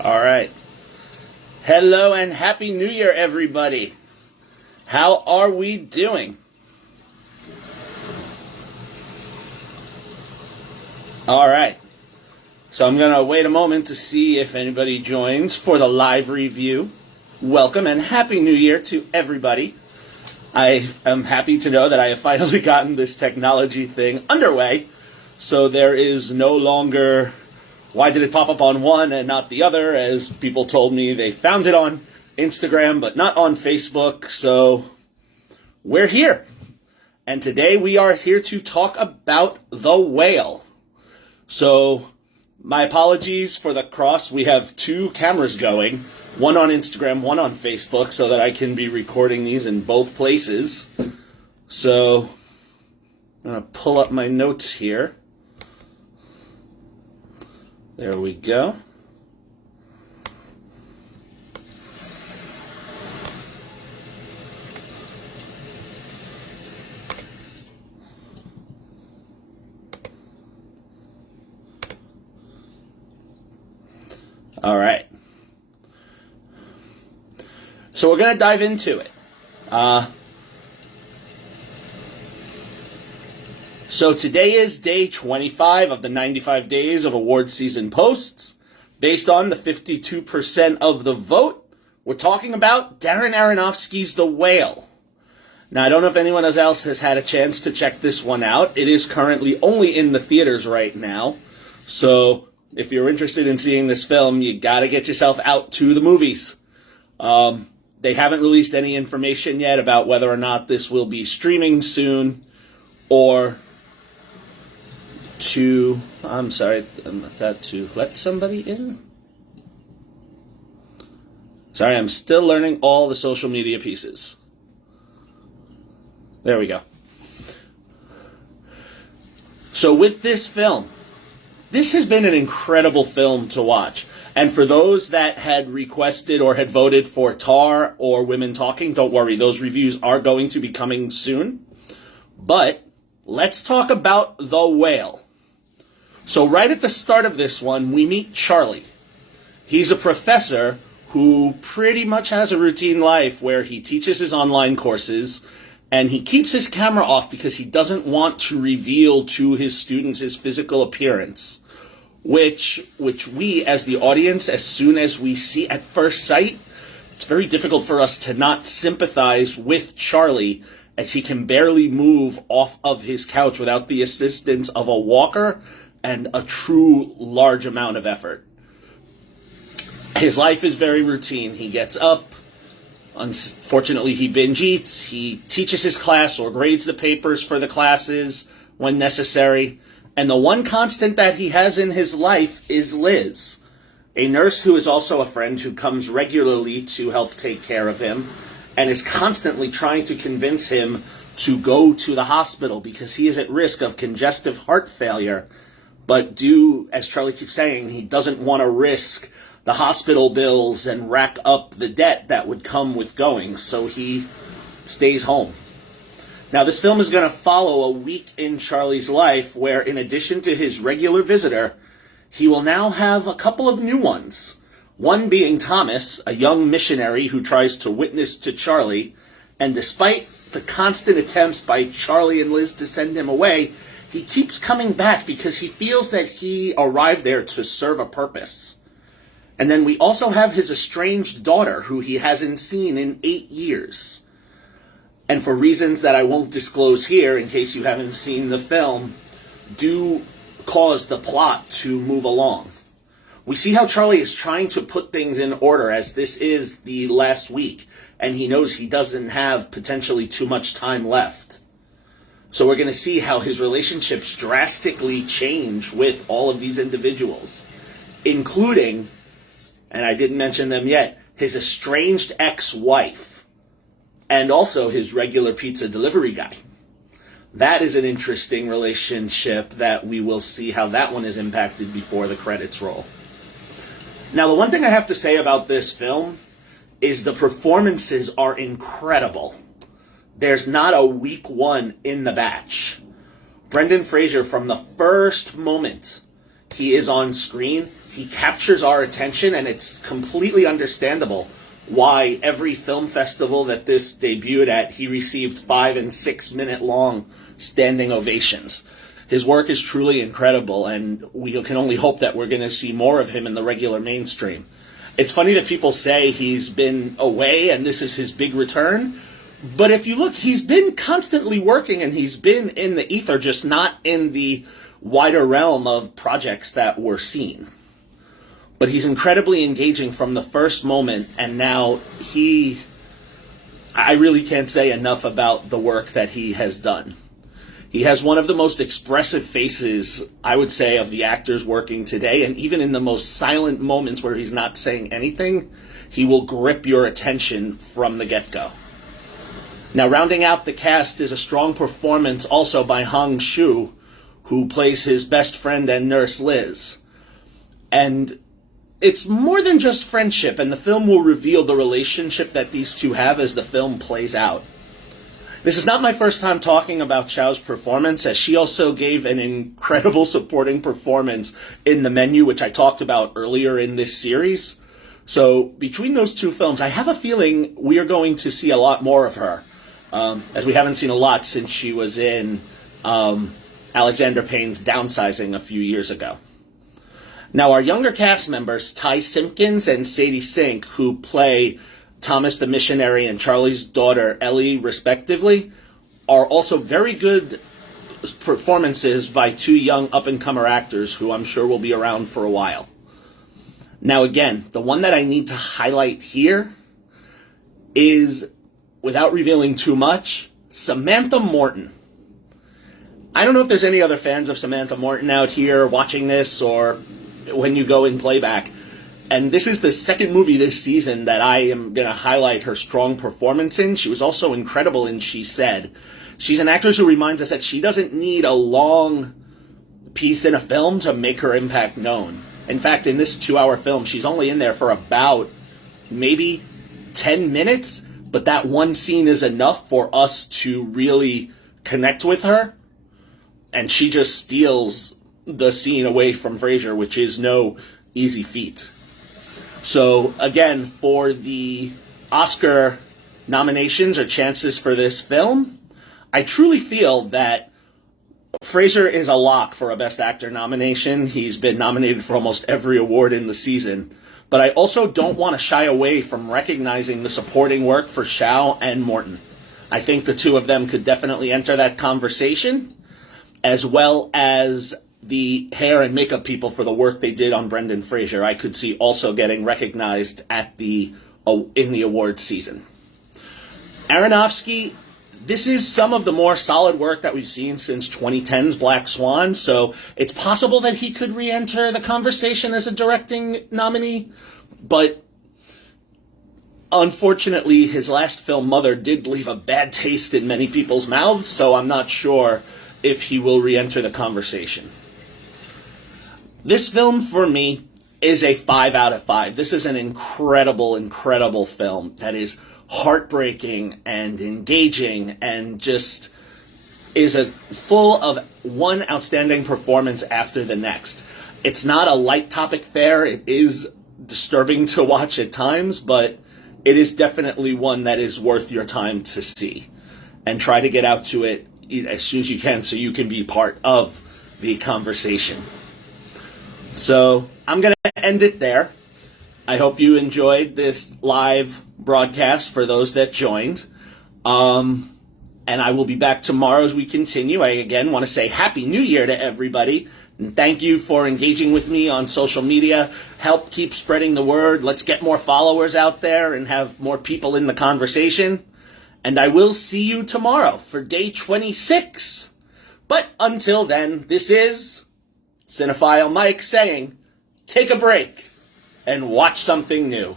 All right. Hello and Happy New Year, everybody. How are we doing? All right. So I'm going to wait a moment to see if anybody joins for the live review. Welcome and Happy New Year to everybody. I am happy to know that I have finally gotten this technology thing underway. So there is no longer, why did it pop up on one and not the other? As people told me they found it on Instagram, but not on Facebook. So we're here. And today we are here to talk about The Whale. So my apologies for the cross. We have two cameras going, one on Instagram, one on Facebook, so that I can be recording these in both places. So I'm going to pull up my notes here. There we go. All right. So we're going to dive into it. So today is day 25 of the 95 days of award season posts. Based on the 52% of the vote, we're talking about Darren Aronofsky's The Whale. Now, I don't know if anyone else has had a chance to check this one out. It is currently only in the theaters right now. So if you're interested in seeing this film, you got to get yourself out to the movies. They haven't released any information yet about whether or not this will be streaming soon or to let somebody in? Sorry, I'm still learning all the social media pieces. There we go. So with this film, this has been an incredible film to watch. And for those that had requested or had voted for Tar or Women Talking, don't worry, those reviews are going to be coming soon. But let's talk about The Whale. So right at the start of this one, we meet Charlie. He's a professor who pretty much has a routine life where he teaches his online courses and he keeps his camera off because he doesn't want to reveal to his students his physical appearance. Which we, as the audience, as soon as we see at first sight, it's very difficult for us to not sympathize with Charlie as he can barely move off of his couch without the assistance of a walker and a true large amount of effort. His life is very routine. He gets up. Unfortunately, he binge eats. He teaches his class or grades the papers for the classes when necessary. And the one constant that he has in his life is Liz, a nurse who is also a friend who comes regularly to help take care of him and is constantly trying to convince him to go to the hospital because he is at risk of congestive heart failure. But as Charlie keeps saying, he doesn't want to risk the hospital bills and rack up the debt that would come with going, so he stays home. Now, this film is going to follow a week in Charlie's life where, in addition to his regular visitor, he will now have a couple of new ones. One being Thomas, a young missionary who tries to witness to Charlie, and despite the constant attempts by Charlie and Liz to send him away, he keeps coming back because he feels that he arrived there to serve a purpose. And then we also have his estranged daughter, who he hasn't seen in 8 years. And for reasons that I won't disclose here, in case you haven't seen the film, do cause the plot to move along. We see how Charlie is trying to put things in order as this is the last week, and he knows he doesn't have potentially too much time left. So we're going to see how his relationships drastically change with all of these individuals, including, and I didn't mention them yet, his estranged ex-wife. And also his regular pizza delivery guy. That is an interesting relationship that we will see how that one is impacted before the credits roll. Now, the one thing I have to say about this film is the performances are incredible. There's not a weak one in the batch. Brendan Fraser, from the first moment he is on screen, he captures our attention, and it's completely understandable why every film festival that this debuted at, he received 5 and 6 minute long standing ovations. His work is truly incredible, and we can only hope that we're going to see more of him in the regular mainstream. It's funny that people say he's been away and this is his big return, but if you look, he's been constantly working and he's been in the ether, just not in the wider realm of projects that we're seeing. But he's incredibly engaging from the first moment, and now I really can't say enough about the work that he has done. He has one of the most expressive faces, I would say, of the actors working today, and even in the most silent moments where he's not saying anything, he will grip your attention from the get-go. Now, rounding out the cast is a strong performance also by Hong Shu, who plays his best friend and nurse Liz. And it's more than just friendship, and the film will reveal the relationship that these two have as the film plays out. This is not my first time talking about Chow's performance, as she also gave an incredible supporting performance in The Menu, which I talked about earlier in this series. So between those two films, I have a feeling we are going to see a lot more of her, as we haven't seen a lot since she was in Alexander Payne's Downsizing a few years ago. Now, our younger cast members, Ty Simpkins and Sadie Sink, who play Thomas the Missionary and Charlie's daughter, Ellie, respectively, are also very good performances by two young up-and-comer actors who I'm sure will be around for a while. Now, again, the one that I need to highlight here is, without revealing too much, Samantha Morton. I don't know if there's any other fans of Samantha Morton out here watching this or when you go in playback. And this is the second movie this season that I am going to highlight her strong performance in. She was also incredible in She Said. She's an actress who reminds us that she doesn't need a long piece in a film to make her impact known. In fact, in this 2-hour film, she's only in there for about maybe 10 minutes, but that one scene is enough for us to really connect with her. And she just steals the scene away from Frasier, which is no easy feat. So, again, for the Oscar nominations or chances for this film, I truly feel that Frasier is a lock for a Best Actor nomination. He's been nominated for almost every award in the season. But I also don't want to shy away from recognizing the supporting work for Chow and Morton. I think the two of them could definitely enter that conversation, as well as the hair and makeup people for the work they did on Brendan Fraser. I could see also getting recognized in the awards season. Aronofsky, this is some of the more solid work that we've seen since 2010's Black Swan, so it's possible that he could re-enter the conversation as a directing nominee, but unfortunately his last film, Mother, did leave a bad taste in many people's mouths, so I'm not sure if he will re-enter the conversation. This film, for me, is a 5 out of 5. This is an incredible, incredible film that is heartbreaking and engaging and just is full of one outstanding performance after the next. It's not a light topic fare. It is disturbing to watch at times, but it is definitely one that is worth your time to see. And try to get out to it as soon as you can so you can be part of the conversation. So I'm going to end it there. I hope you enjoyed this live broadcast for those that joined. And I will be back tomorrow as we continue. I again want to say Happy New Year to everybody. And thank you for engaging with me on social media. Help keep spreading the word. Let's get more followers out there and have more people in the conversation. And I will see you tomorrow for day 26. But until then, this is Cinephile Mike saying, take a break and watch something new.